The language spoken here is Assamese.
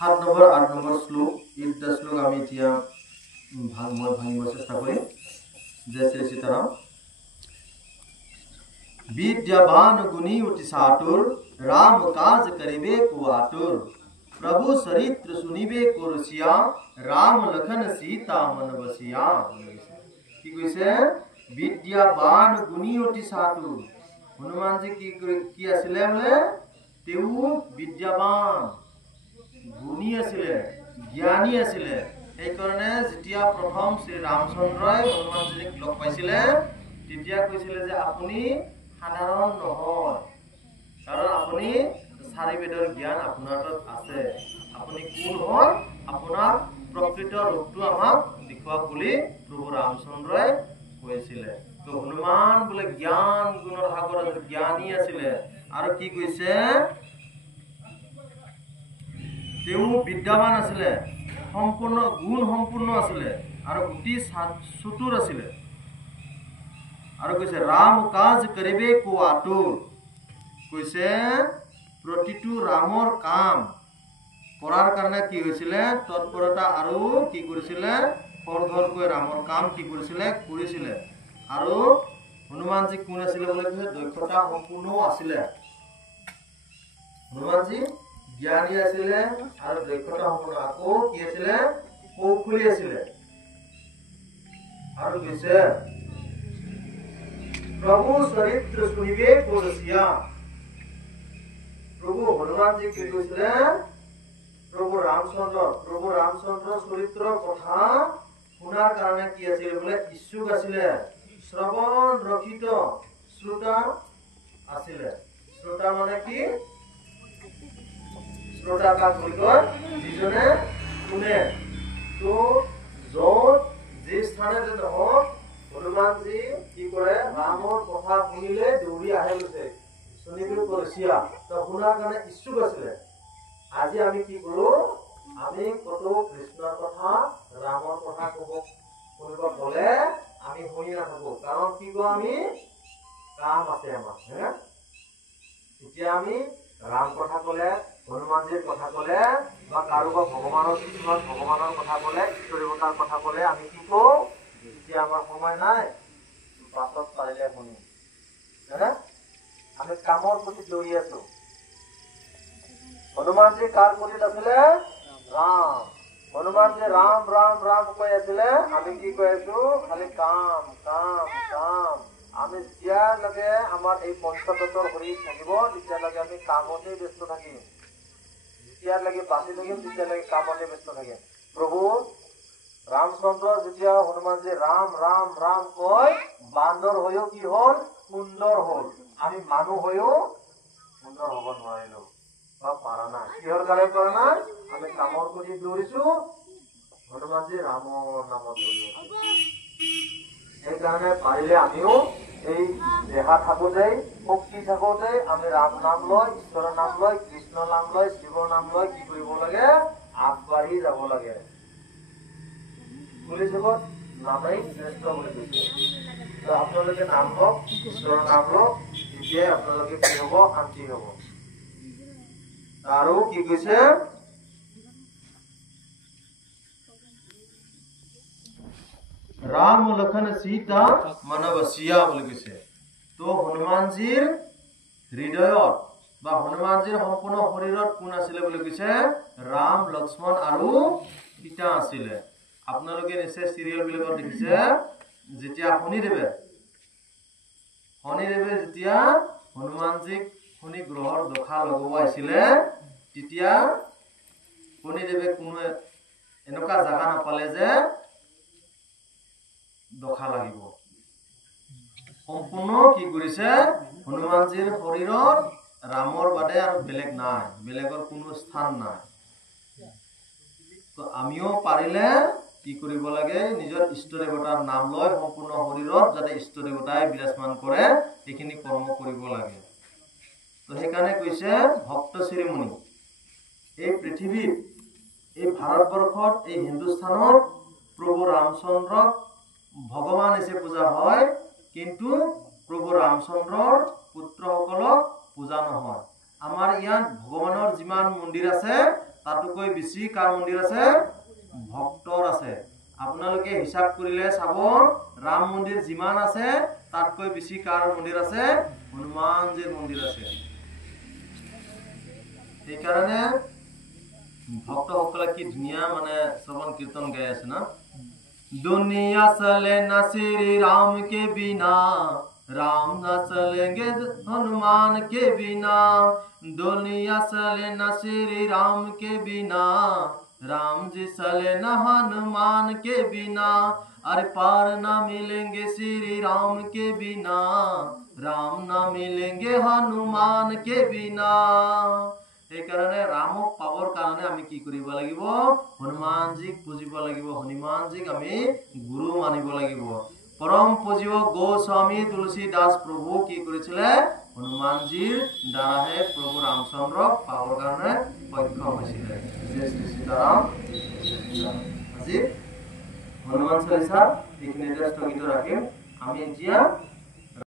7 নম্বৰ 8 নম্বৰ শ্লোক এই দুটা শ্লোক আমি এতিয়া ভাঙিব চেষ্টা কৰিম। জয় শ্ৰী সীতাৰাম। विद्यावान गुणी उति सातुर राम काज करिबे को आतुर प्रभु चरित्र सुनिबे को रसिया राम लखन सीता मन बसिया। কি কৈছে? বিদ্যাবান গুণী অতি সাতুর। হনুমানজি কি আছিলে বলে? তেও বিদ্যাবান গুণী আছিলে, জ্ঞানী আছিলে। এই কারণে যেতিয়া প্রথম শ্রী রামচন্দ্রই হনুমানজিক লগ পাইছিলে তেতিয়া কৈছিলে যে আপুনি সাধারণ নহয়, কারণ আপনি চারি বেদৰ জ্ঞান আপোনাৰ তাত আছে। আপনি কোন হয়, আপোনাৰ প্ৰকৃত ৰূপটো আমাক দেখুৱাওক বুলি প্ৰভু ৰামচন্দ্ৰই কৈছিলে। তো হনুমান বোলে জ্ঞান গুণৰ সাগৰ জ্ঞানী আছিলে। আৰু কি কৈছে? তেও বিদ্যাবান আছিলে, সম্পূৰ্ণ গুণ সম্পূৰ্ণ আছিলে আৰু অতি চতুৰ আছিলে। আৰু কৈছে ৰাম কাজ কৰিবে কো আতুৰ। কৈছে প্ৰতিটো ৰামৰ কাম কৰাৰ কাৰণে কি হৈছিলে? তৎপৰতা আৰু কি কৰিছিলে? খৰধৰকৈ ৰামৰ কাম কি কৰিছিলে? কৰিছিলে। আৰু হনুমানজি কোন আছিলে বুলি কৈছে? দক্ষতা সম্পূৰ্ণ আছিলে। হনুমানজি জ্ঞানী আছিলে আৰু দক্ষতা সম্পূৰ্ণ, আকৌ কি আছিলে? কৌশলী আছিলে। আৰু কৈছে प्रभु चरित्र सुनिबे को रसिया। प्रभु हनुमानजी কি কৈছিলে? प्रभु रामचंद्र चरित्र কথা শুনাৰ কাৰণে কি আছিল বোলে? ইচ্ছুক আছিলে। শ্ৰৱণ ৰখিত শ্ৰোতা আছিলে। শ্ৰোতা মানে কি? শ্ৰোতা কাক বুলি কয়? যিজনে শুনে। তো য'ত যি স্থানতে নহওক হনুমানজি কি কৰে? ৰামৰ কথা শুনিলে দৌৰি আহে গৈছে, শুনিবলৈ কৰিছিয়া। তো শুনাৰ কাৰণে ইচ্ছুক আছিলে। আজি আমি কি কৰো? আমি কত কৃষ্ণৰ কথা ৰামৰ কথা শুনিব গলে আমি শুনি নাথাকো। কাৰণ কি কওঁ? আমি কাম আছে আমাৰ। এতিয়া আমি ৰাম কথা কলে, হনুমানজিৰ কথা কলে, বা কাৰোবাক ভগৱানৰ কিছুমান ভগৱানৰ কথা কলে, ঈশ্বৰ দেৱতাৰ কথা কলে আমি কি কওঁ? এতিয়া আমাৰ সময় নাই, পাছত পাৰিলে শুনিম। আমি কামৰ প্ৰতি দৌৰি আছো। হনুমানজি কাৰ প্ৰতি আছিলে? ৰাম। হনুমানজি ৰাম ৰাম ৰাম কৈ আছিলে, আমি কি কৈ আছো? খালি কাম কাম কাম। আমি যেতিয়ালৈকে আমাৰ এই পঞ্চতত্বৰ শৰীৰ থাকিব তেতিয়ালৈকে আমি কামতে ব্যস্ত থাকিম। যেতিয়ালৈকে বাচি থাকিম তেতিয়ালৈকে কামতে ব্যস্ত থাকিম। প্ৰভু ৰামচন্দ্ৰ যেতিয়া হনুমানজি ৰাম ৰাম ৰাম কয়, বান্দৰ হৈও কি হল? সুন্দৰ হল। আমি মানুহ হৈও সুন্দৰ হব নোৱাৰিলো বা পাৰা নাই। কিহৰ কাৰণে পাৰা নাই? আমি কামৰ প্ৰতি দৌৰিছো, হনুমানজি ৰামৰ নামত দৌৰি আছো। সেইকাৰণে পাৰিলে আমিও এই দেহা থাকোতে, শক্তি থাকোতে আমি ৰাম নাম লৈ, ঈশ্বৰৰ নাম লৈ, কৃষ্ণ নাম লৈ, শিৱৰ নাম লৈ কি কৰিব লাগে? আগবাঢ়ি যাব লাগে। পুলিচত নামেই শ্ৰেষ্ঠ বুলি কৈছে। তো আপোনালোকে নাম লওক, ঈশ্বৰৰ নাম লওক, তেতিয়াই আপোনালোকে কি হব? শান্তি হব। আৰু কি কৈছে? ৰাম লক্ষণ সীতা মন বসিয়া বুলি কৈছে। তো হনুমানজিৰ হৃদয়ত বা হনুমানজিৰ সম্পূৰ্ণ শৰীৰত কোন আছিলে বুলি কৈছে? ৰাম, লক্ষ্মণ আৰু সীতা আছিলে। আপোনালোকে নিশ্চয় চিৰিয়েল বিলাকত দেখিছে, যেতিয়া শনিদেৱে যেতিয়া হনুমানজিক শনি গ্ৰহৰ দশা লগাইছিলে, তেতিয়া শনিদেৱে কোনো এনেকুৱা জাগা নাপালে যে দশা লাগিব। সম্পূৰ্ণ কি কৰিছে? হনুমানজিৰ শৰীৰত ৰামৰ বাদে আৰু বেলেগ নাই, বেলেগৰ কোনো স্থান নাই। তো আমিও পাৰিলে কি কৰিব লাগে? নিজৰ ইষ্ট দেৱতাৰ নাম লৈ সম্পূৰ্ণ শৰীৰত যাতে ইষ্ট দেৱতাই বিৰাজমান কৰে এইখিনি কৰ্ম কৰিব লাগে। তো সেইকাৰণে কৈছে ভক্ত শিৰোমণি, এই পৃথিৱীত, এই ভাৰতবৰ্ষত, এই হিন্দুস্থানত প্ৰভু ৰামচন্দ্ৰক ভগৱান হিচাপে পূজা হয়, কিন্তু প্ৰভু ৰামচন্দ্ৰৰ পুত্ৰসকলক পূজা নহয়। আমাৰ ইয়াত ভগৱানৰ যিমান মন্দিৰ আছে তাতকৈ বেছি কাৰ মন্দিৰ আছে ভক্তৰ আছে আপোনালোকে হিসাব কৰিলে চাব ৰাম মন্দিৰ যিমান আছে তাতকৈ বেছি কাৰ মন্দিৰ আছে হনুমানজীৰ মন্দিৰ আছে এই কাৰণে ভক্তসকলে কি ধুনীয়া মানে শ্ৰৱণ কীৰ্তন গাই আছে না दुनिया चले न श्री राम के बिना राम न चलेंगे हनुमान के बिना दुनिया चले न श्री राम के बिना राम जी चले न हनुमान के बिना अरे पार न मिलेंगे श्री राम के बिना राम न मिलेंगे हनुमान के बिना এই কারণে রামক পাবৰ কাৰণে আমি কি কৰিব লাগিব হনুমানজীক পূজিব লাগিব হনুমানজীক আমি গুৰু মানিব লাগিব পৰম পূজ্য গোস্বামী তুলসীদাস প্ৰভু কি কৰিছিলে হনুমানজীৰ দ্বাৰাহে প্ৰভু ৰামচন্দ্ৰক পাবৰ কাৰণে সক্ষম হৈছিলে জয় শ্ৰী সীতাৰাম আজি হনুমান চালিসা এইখিনিতে স্থগিত ৰাখিম আমি এতিয়া